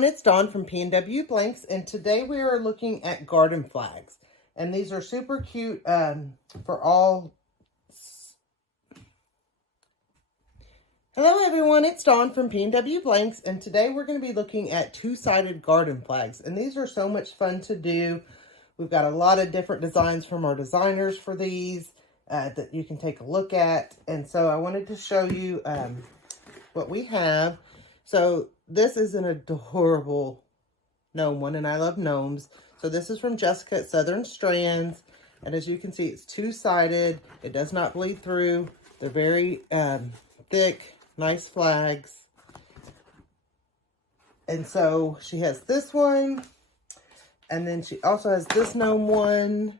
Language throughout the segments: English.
everyone, it's Dawn from PNW Blanks, and today we are looking at garden flags. And these are super cute for all... Hello everyone, it's Dawn from PNW Blanks, and today we're going to be looking at two-sided garden flags. And these are so much fun to do. We've got a lot of different designs from our designers for these that you can take a look at. And so I wanted to show you what we have. So this is an adorable gnome one, and I love gnomes. So this is from Jessica at Southern Strands, and as you can see, it's two-sided. It does not bleed through. They're very thick, nice flags. And so she has this one, and then she also has this gnome one,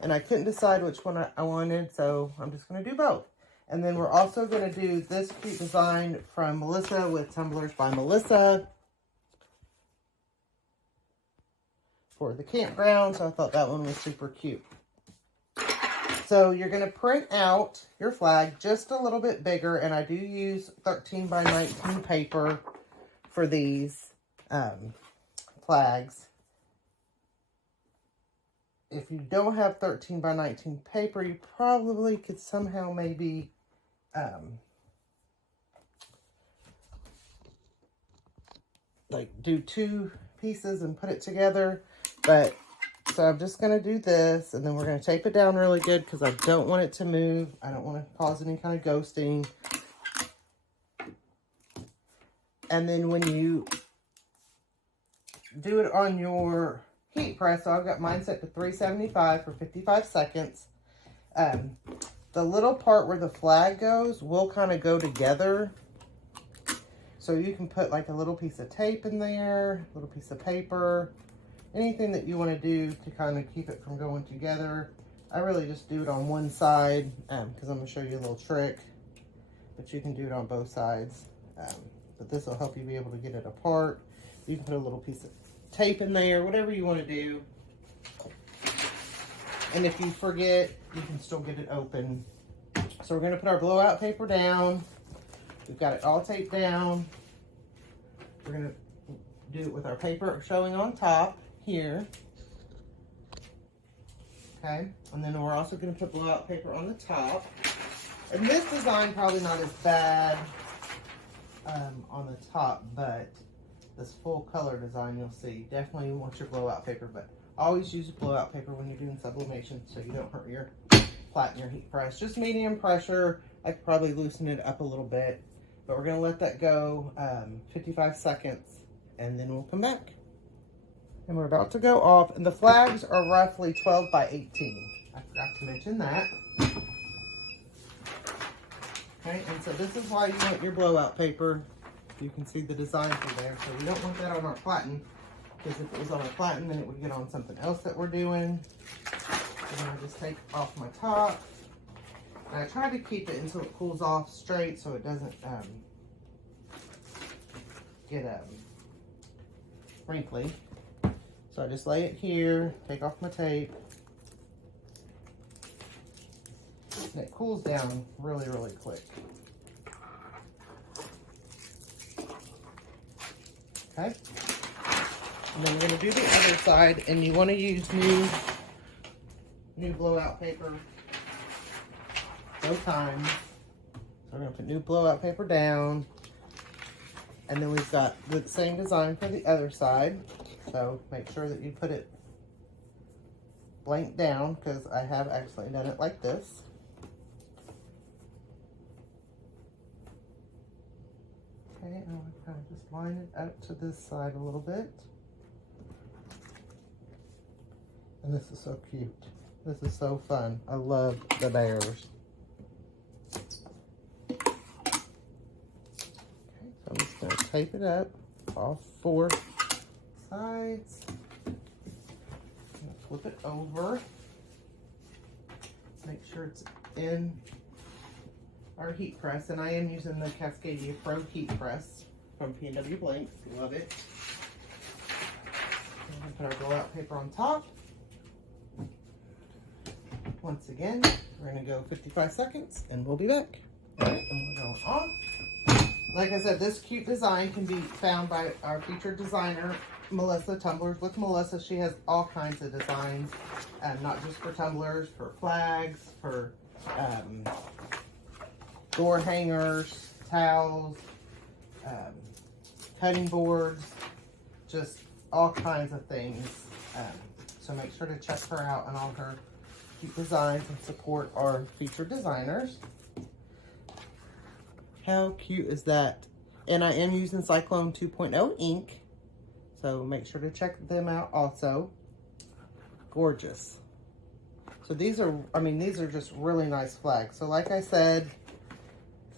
and I couldn't decide which one I wanted, so I'm just going to do both. And then we're also going to do this cute design from Melissa with Tumblers by Melissa for the campground. So I thought that one was super cute. So you're going to print out your flag just a little bit bigger. And I do use 13 by 19 paper for these flags. If you don't have 13 by 19 paper, you probably could somehow maybe like do two pieces and put it together. But so I'm just going to do this, and then we're going to tape it down really good because I don't want it to move. I don't want to cause any kind of ghosting. And then when you do it on your heat press, so I've got mine set to 375 for 55 seconds. The little part where the flag goes will kind of go together. So you can put like a little piece of tape in there, a little piece of paper, anything that you want to do to kind of keep it from going together. I really just do it on one side because I'm going to show you a little trick, but you can do it on both sides. But this will help you be able to get it apart. You can put a little piece of tape in there, whatever you want to do. And if you forget, you can still get it open. So we're going to put our blowout paper down. We've got it all taped down. We're going to do it with our paper showing on top here. Okay, and then we're also going to put blowout paper on the top. And this design probably not as bad on the top, but this full color design you'll see. Definitely want your blowout paper, but always use blowout paper when you're doing sublimation so you don't hurt your plait in your heat press. Just medium pressure. I could probably loosen it up a little bit, but we're going to let that go 55 seconds, and then we'll come back. And we're about to go off, and the flags are roughly 12 by 18. I forgot to mention that. Okay, and so this is why you want your blowout paper. You can see the design through there. So we don't want that on our platen, because if it was on our platen, then it would get on something else that we're doing. And I just take off my top. And I try to keep it until it cools off straight so it doesn't get wrinkly. So I just lay it here, take off my tape. And it cools down really, really quick. Okay. And then we're going to do the other side, and you want to use new blowout paper both times. So we're going to put new blowout paper down. And then we've got the same design for the other side. So make sure that you put it blank down, because I have actually done it like this. Okay, and I'm going to kind of just line it up to this side a little bit. And this is so cute. This is so fun. I love the bears. Okay, so I'm just going to tape it up, all four sides. Flip it over. Make sure it's in our heat press, and I am using the Cascadia Pro heat press from PNW Blanks. Love it. And put our blowout paper on top. Once again, we're going to go 55 seconds, and we'll be back. All right, and we're going off. like I said, this cute design can be found by our featured designer, Melissa, Tumblers with Melissa. She has all kinds of designs, not just for tumblers, for flags, for door hangers, towels, cutting boards, just all kinds of things. So make sure to check her out on all her cute designs and support our featured designers. How cute is that? And I am using Cyclone 2.0 ink, so make sure to check them out also. Gorgeous. So these are, I mean, these are just really nice flags. So like I said,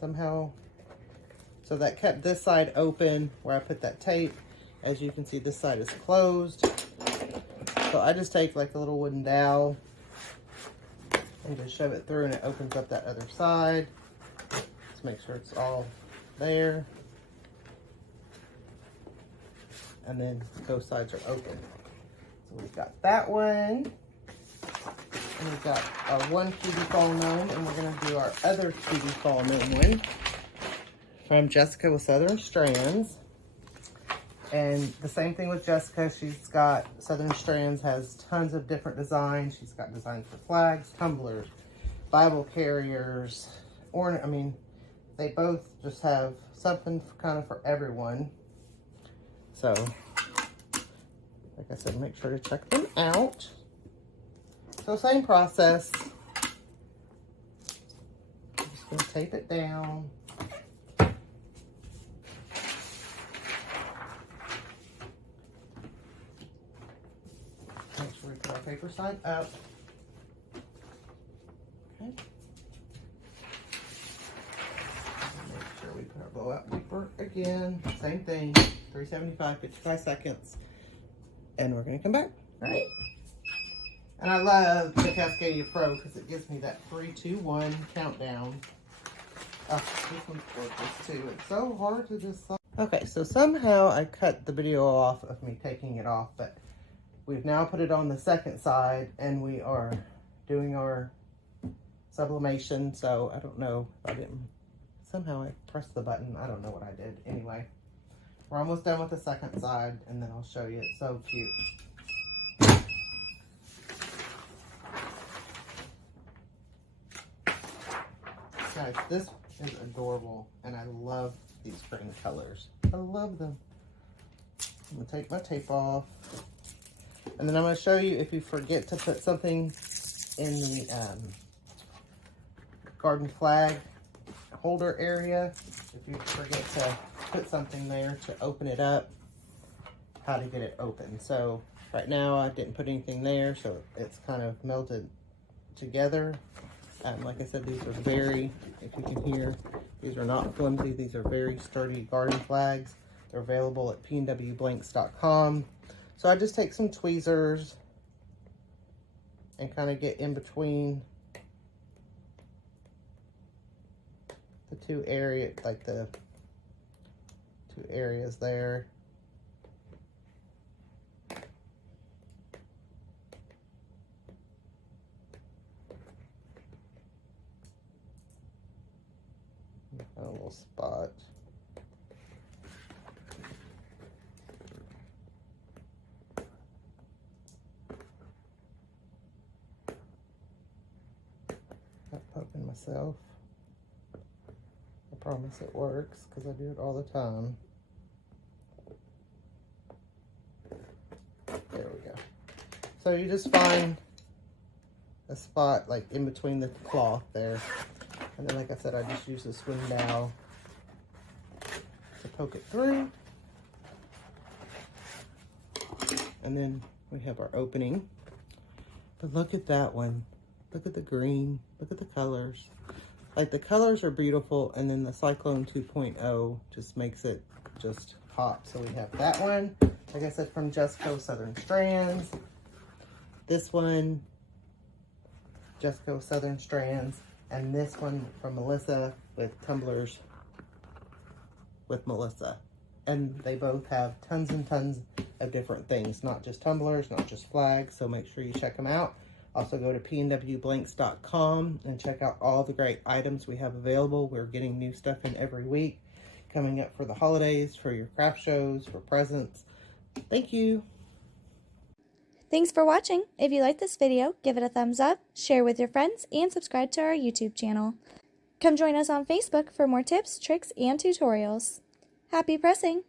somehow, so that kept this side open where I put that tape. As you can see, this side is closed. So I just take like a little wooden dowel and just shove it through, and it opens up that other side. Just make sure it's all there. And then both sides are open. So we've got that one. And we've got our one cutie fall gnome, and we're gonna do our other cutie fall gnome one from Jessica with Southern Strands. And the same thing with Jessica, she's got, Southern Strands has tons of different designs. She's got designs for flags, tumblers, Bible carriers, I mean, they both just have something kind of for everyone. So, like I said, make sure to check them out. So same process. Just gonna tape it down. Make sure we put our paper side up. Okay. Make sure we put our blowout paper again. Same thing. 375, 55 seconds. And we're gonna come back. All right. And I love the Cascadia Pro because it gives me that 3, 2, 1 countdown. Oh, this one's gorgeous too. It's so hard to decide. Okay, so somehow I cut the video off of me taking it off, but we've now put it on the second side, and we are doing our sublimation. So I don't know if I didn't, somehow I pressed the button. I don't know what I did. Anyway, we're almost done with the second side, and then I'll show you. It's so cute. Guys, this is adorable, and I love these spring colors. I love them. I'm gonna take my tape off, and then I'm gonna show you if you forget to put something in the garden flag holder area. If you forget to put something there to open it up, how to get it open. So right now I didn't put anything there, so it's kind of melted together. Like I said, these are very, if you can hear, these are not flimsy. These are very sturdy garden flags. They're available at PNWblanks.com. So I just take some tweezers and kind of get in between the two areas, like the two areas there. A little spot. I'm poking myself. I promise it works because I do it all the time. There we go. So you just find a spot like in between the cloth there. And then, like I said, I just use the swing dowel to poke it through. And then we have our opening. But look at that one. Look at the green. Look at the colors. Like, the colors are beautiful. And then the Cyclone 2.0 just makes it just pop. So we have that one. Like I said, from Jessica Southern Strands. This one, Jessica Southern Strands. And this one from Melissa with Tumblers with Melissa. And they both have tons and tons of different things. Not just tumblers, not just flags. So make sure you check them out. Also go to PNWblanks.com and check out all the great items we have available. We're getting new stuff in every week. coming up for the holidays, for your craft shows, for presents. Thank you. Thanks for watching. If you liked this video, give it a thumbs up, share with your friends, and subscribe to our YouTube channel. Come join us on Facebook for more tips, tricks, and tutorials. Happy pressing!